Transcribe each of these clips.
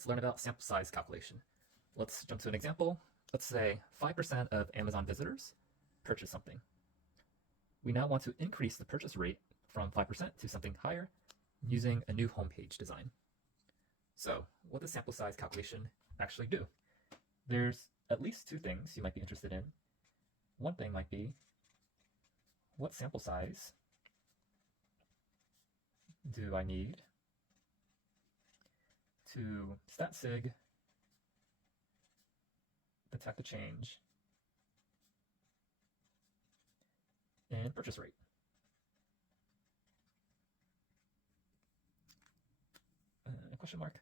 let's learn about sample size calculation. Let's jump to an example. Let's say 5% of Amazon visitors purchase something. We now want to increase the purchase rate from 5% to something higher using a new homepage design. So what does sample size calculation actually do? There's at least two things you might be interested in. One thing might be, what sample size do I need to stat sig detect a change in purchase rate? Question mark.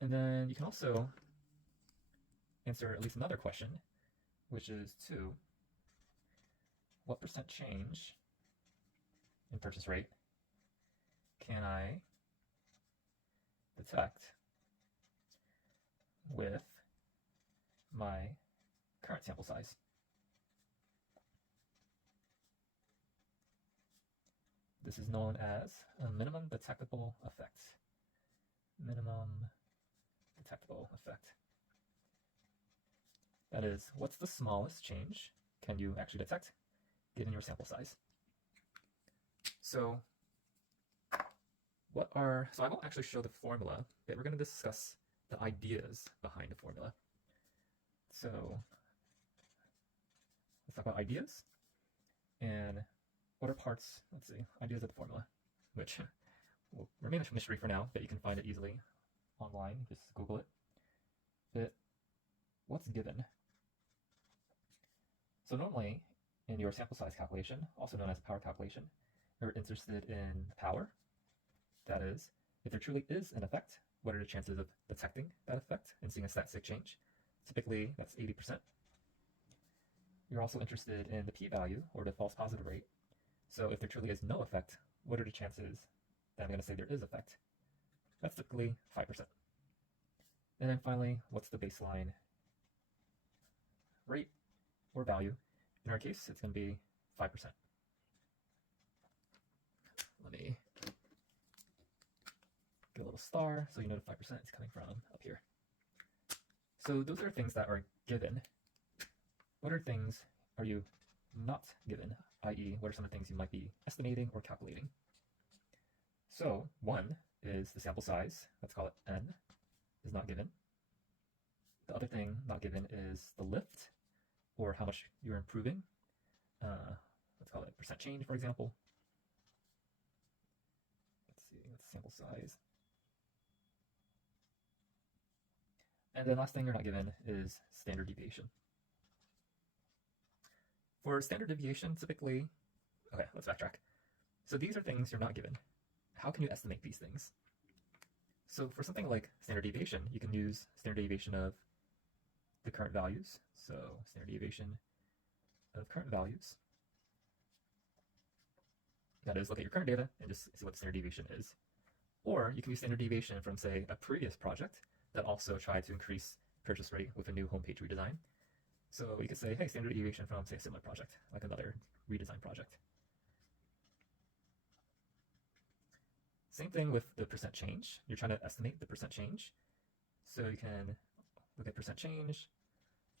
And then you can also answer at least another question, which is 2. What percent change in purchase rate can I detect with my current sample size? This is known as a minimum detectable effect. Minimum detectable effect. That is, what's the smallest change can you actually detect given your sample size? So I won't actually show the formula, but we're going to discuss the ideas behind the formula. So let's talk about ideas and what are parts, ideas of the formula, which will remain a mystery for now, but you can find it easily online, just Google it. But what's given? So normally in your sample size calculation, also known as power calculation, you're interested in power. That is, if there truly is an effect, what are the chances of detecting that effect and seeing a stat sig change? Typically, that's 80%. You're also interested in the p-value, or the false positive rate. So if there truly is no effect, what are the chances that I'm going to say there is effect? That's typically 5%. And then finally, what's the baseline rate or value? In our case, it's going to be 5%. Let me get a little star so you know the 5% is coming from up here. So those are things that are given. What are things are you not given? I.e., what are some of the things you might be estimating or calculating? So 1 is the sample size. Let's call it n, is not given. The other thing not given is the lift, or how much you're improving. Let's call it percent change, for example. Let's see, what's the sample size? And the last thing you're not given is standard deviation. For standard deviation, typically, okay, let's backtrack. So these are things you're not given. How can you estimate these things? So for something like standard deviation, you can use standard deviation of the current values. So standard deviation of current values. That is, look at your current data and just see what the standard deviation is. Or you can use standard deviation from, say, a previous project that also tried to increase purchase rate with a new homepage redesign. So you could say, hey, standard deviation from, say, a similar project, like another redesign project. Same thing with the percent change. You're trying to estimate the percent change. So you can look at percent change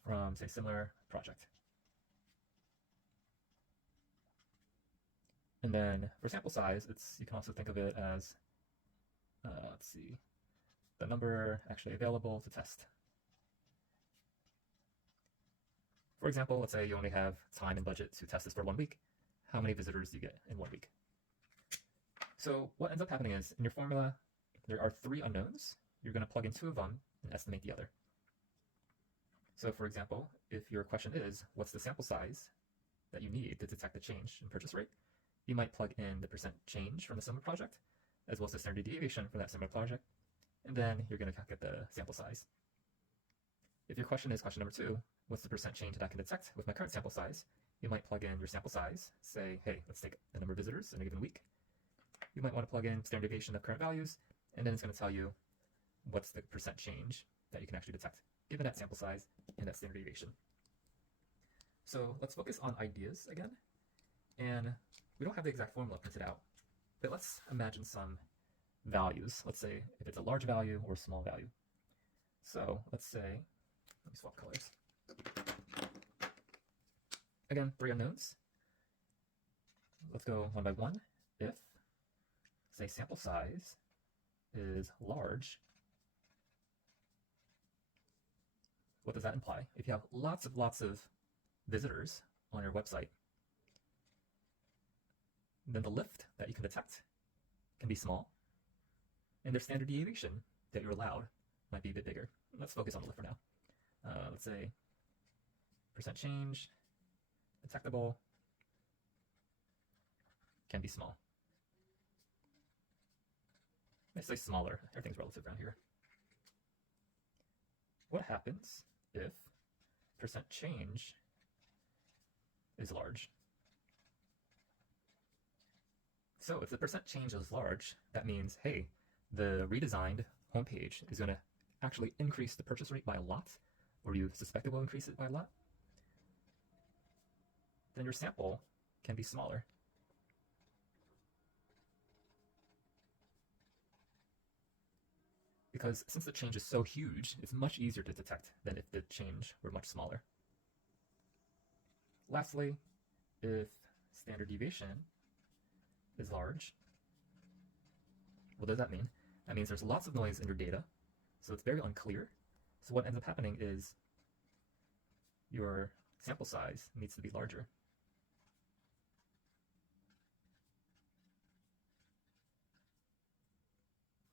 from, say, similar project. And then for sample size, you can also think of it as, let's see, the number actually available to test. For example, let's say you only have time and budget to test this for 1 week. How many visitors do you get in 1 week? So what ends up happening is, in your formula, there are 3 unknowns. You're going to plug in 2 of them and estimate the other. So for example, if your question is, what's the sample size that you need to detect the change in purchase rate? You might plug in the percent change from the similar project, as well as the standard deviation from that similar project, and then you're going to get the sample size. If your question is question number 2, what's the percent change that I can detect with my current sample size? You might plug in your sample size, say, hey, let's take the number of visitors in a given week. You might want to plug in standard deviation of current values, and then it's going to tell you what's the percent change that you can actually detect, given that sample size and that standard deviation. So let's focus on ideas again. And we don't have the exact formula printed out, but let's imagine some values. Let's say if it's a large value or a small value. So let's say, let me swap colors. Again, three unknowns. Let's go one by one. If, say, sample size is large, what does that imply? If you have lots of visitors on your website, then the lift that you can detect can be small, and their standard deviation that you're allowed might be a bit bigger. Let's focus on the lift for now. Let's say percent change, detectable, can be small. Let's say smaller. Everything's relative around here. What happens if percent change is large? So if the percent change is large, that means, hey, the redesigned homepage is going to actually increase the purchase rate by a lot, or you suspect it will increase it by a lot, then your sample can be smaller. Because since the change is so huge, it's much easier to detect than if the change were much smaller. Lastly, if standard deviation is large, what does that mean? That means there's lots of noise in your data, so it's very unclear. So what ends up happening is your sample size needs to be larger.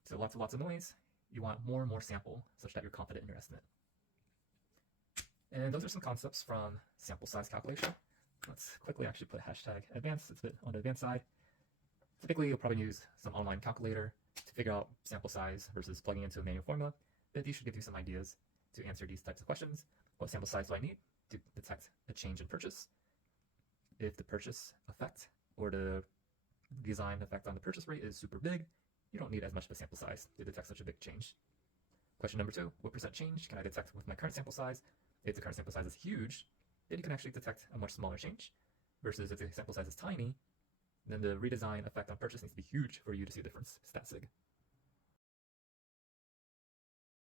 So lots of noise. You want more and more sample such that you're confident in your estimate. And those are some concepts from sample size calculation. Let's quickly actually put hashtag advanced. It's a bit on the advanced side. Typically, you'll probably use some online calculator to figure out sample size versus plugging into a manual formula, but these should give you some ideas to answer these types of questions. What sample size do I need to detect a change in purchase? If the purchase effect or the design effect on the purchase rate is super big, you don't need as much of a sample size to detect such a big change. Question number 2, what percent change can I detect with my current sample size? If the current sample size is huge, then you can actually detect a much smaller change, versus if the sample size is tiny, then the redesign effect on purchase needs to be huge for you to see a difference, stat sig.